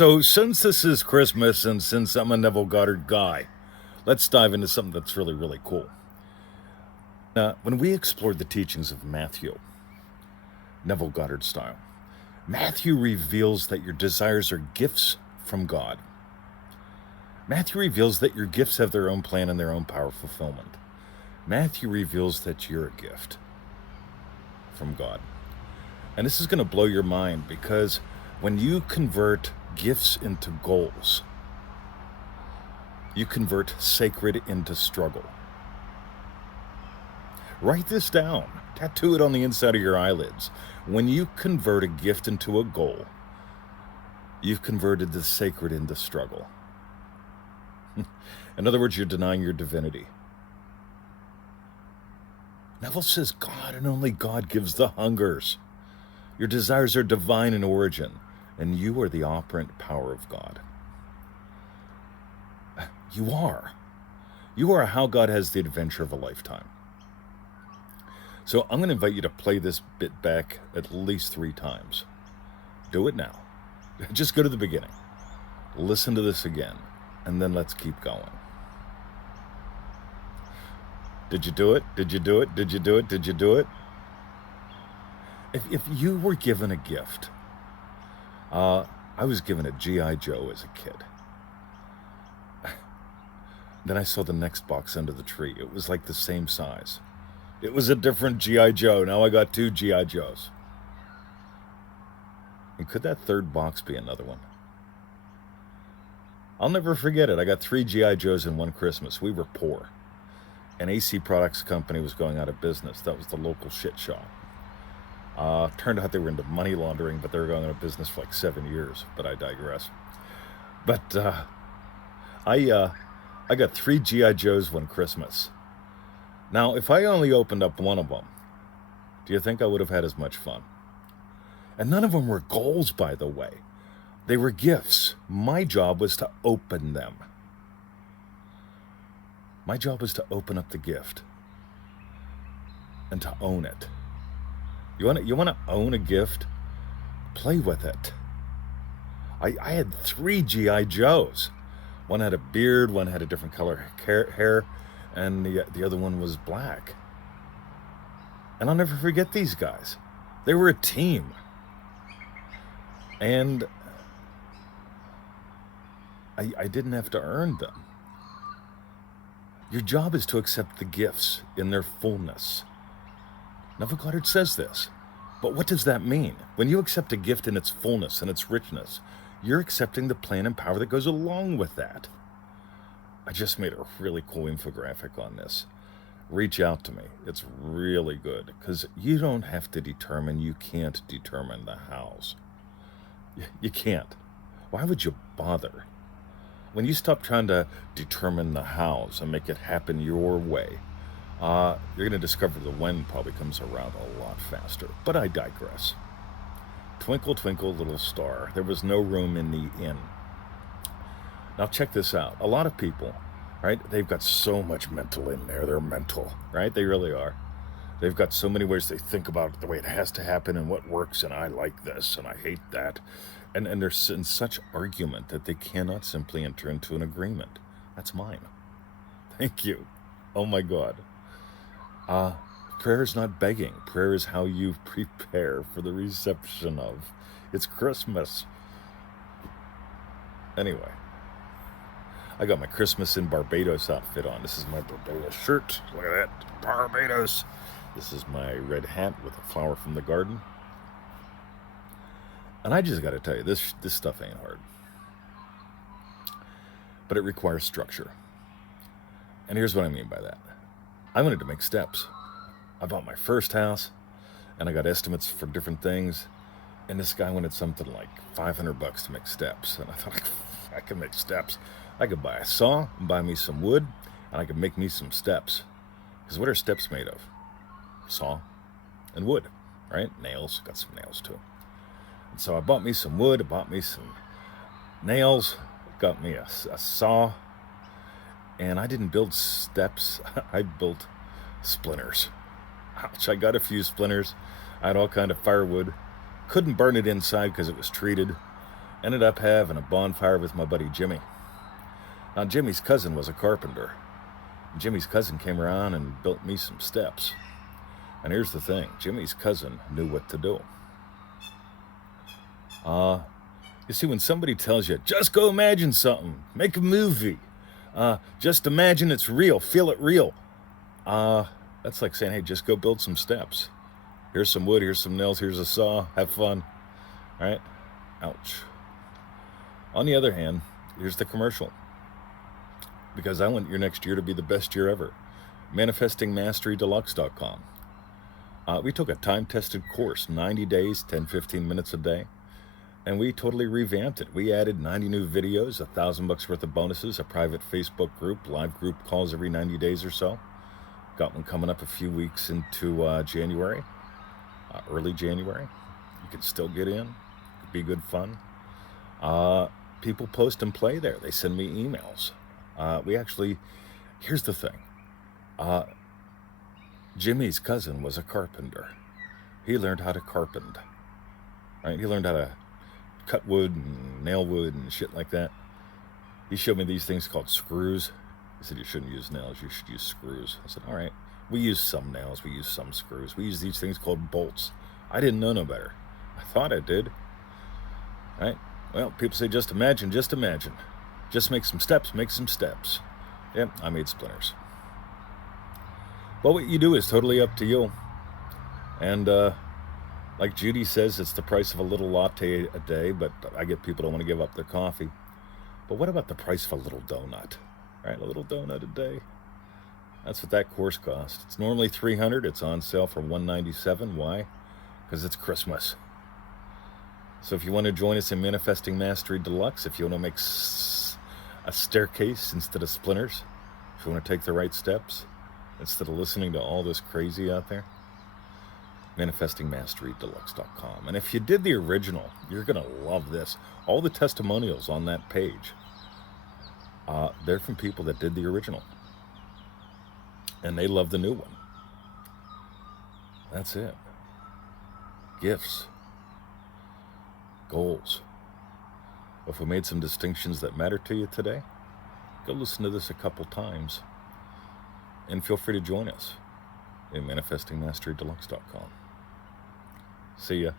So, since this is Christmas and since I'm a Neville Goddard guy, let's dive into something that's really, really cool. When we explored the teachings of Matthew, Neville Goddard style, Matthew reveals that your desires are gifts from God. Matthew reveals that your gifts have their own plan and their own power of fulfillment. Matthew reveals that you're a gift from God. And this is going to blow your mind because when you convert gifts into goals, you convert sacred into struggle. Write this down. Tattoo it on the inside of your eyelids. When you convert a gift into a goal, you've converted the sacred into struggle. In other words, you're denying your divinity. Neville says God and only God gives the hungers. Your desires are divine in origin, and you are the operant power of God. You are. You are how God has the adventure of a lifetime. So I'm going to invite you to play this bit back at least 3 times. Do it now. Just go to the beginning. Listen to this again, and then let's keep going. Did you do it? Did you do it? Did you do it? Did you do it? If you were given a gift, I was given a G.I. Joe as a kid. Then I saw the next box under the tree. It was like the same size. It was a different G.I. Joe. Now I got 2 G.I. Joes. And could that third box be another one? I'll never forget it. I got 3 G.I. Joes in one Christmas. We were poor. An AC Products company was going out of business. That was the local shit shop. Turned out they were into money laundering, but they were going out of business for like 7 years. But I digress. But I got 3 G.I. Joes one Christmas. Now, if I only opened up one of them, do you think I would have had as much fun? And none of them were goals, by the way. They were gifts. My job was to open them. My job was to open up the gift and to own it. You want to own a gift? Play with it. I had 3 G.I. Joes. One had a beard, one had a different color hair, and the other one was black. And I'll never forget these guys. They were a team. And I didn't have to earn them. Your job is to accept the gifts in their fullness. Neville Goddard says this. But what does that mean? When you accept a gift in its fullness and its richness, you're accepting the plan and power that goes along with that. I just made a really cool infographic on this. Reach out to me. It's really good because you don't have to determine, you can't determine the hows. You can't. Why would you bother? When you stop trying to determine the hows and make it happen your way, you're going to discover the when probably comes around a lot faster. But I digress. Twinkle, twinkle, little star. There was no room in the inn. Now check this out. A lot of people, right, they've got so much mental in there. They're mental, right? They really are. They've got so many ways they think about the way it has to happen and what works, and I like this and I hate that. And they're in such argument that they cannot simply enter into an agreement. That's mine. Thank you. Oh my God. Prayer is not begging. Prayer is how you prepare for the reception of. It's Christmas. Anyway, I got my Christmas in Barbados outfit on. This is my Barbados shirt. Look at that. Barbados. This is my red hat with a flower from the garden. And I just got to tell you, this stuff ain't hard. But it requires structure. And here's what I mean by that. I wanted to make steps. I bought my first house, and I got estimates for different things. And this guy wanted something like $500 to make steps. And I thought, I can make steps. I could buy a saw and buy me some wood, and I could make me some steps. Because what are steps made of? Saw and wood, right? Nails. Got some nails too. And so I bought me some wood, I bought me some nails, got me a saw, and I didn't build steps, I built splinters. Ouch, I got a few splinters. I had all kind of firewood. Couldn't burn it inside because it was treated. Ended up having a bonfire with my buddy Jimmy. Now, Jimmy's cousin was a carpenter. Jimmy's cousin came around and built me some steps. And here's the thing, Jimmy's cousin knew what to do. You see, when somebody tells you, just go imagine something, make a movie, just imagine it's real, feel it real, that's like saying, hey, just go build some steps. Here's some wood, here's some nails, here's a saw, have fun, all right? Ouch. On the other hand, here's the commercial. Because I want your next year to be the best year ever. ManifestingMasteryDeluxe.com. We took a time-tested course, 90 days, 10, 15 minutes a day, and we totally revamped it. We added 90 new videos, $1,000 worth of bonuses, a private Facebook group, live group calls every 90 days or so. Got one coming up a few weeks into January, early January. You can still get in. It'd be good fun. People post and play there. They send me emails. Here's the thing. Jimmy's cousin was a carpenter. He learned how to carpent. Right? He learned how to cut wood and nail wood and shit like that. He showed me these things called screws. He said, you shouldn't use nails, you should use screws. I said, all right. We use some nails, we use some screws. We use these things called bolts. I didn't know no better. I thought I did. Right? Well, people say, just imagine, just imagine. Just make some steps, make some steps. Yep, I made splinters. But what you do is totally up to you. And like Judy says, it's the price of a little latte a day, but I get people don't want to give up their coffee. But what about the price of a little donut? Right, a little donut a day. That's what that course costs. It's normally $300. It's on sale for $197. Why? Because it's Christmas. So if you want to join us in Manifesting Mastery Deluxe, if you want to make a staircase instead of splinters, if you want to take the right steps instead of listening to all this crazy out there, ManifestingMasteryDeluxe.com. And if you did the original, you're going to love this. All the testimonials on that page, they're from people that did the original. And they love the new one. That's it. Gifts. Goals. If we made some distinctions that matter to you today, go listen to this a couple times. And feel free to join us in ManifestingMasteryDeluxe.com. See ya.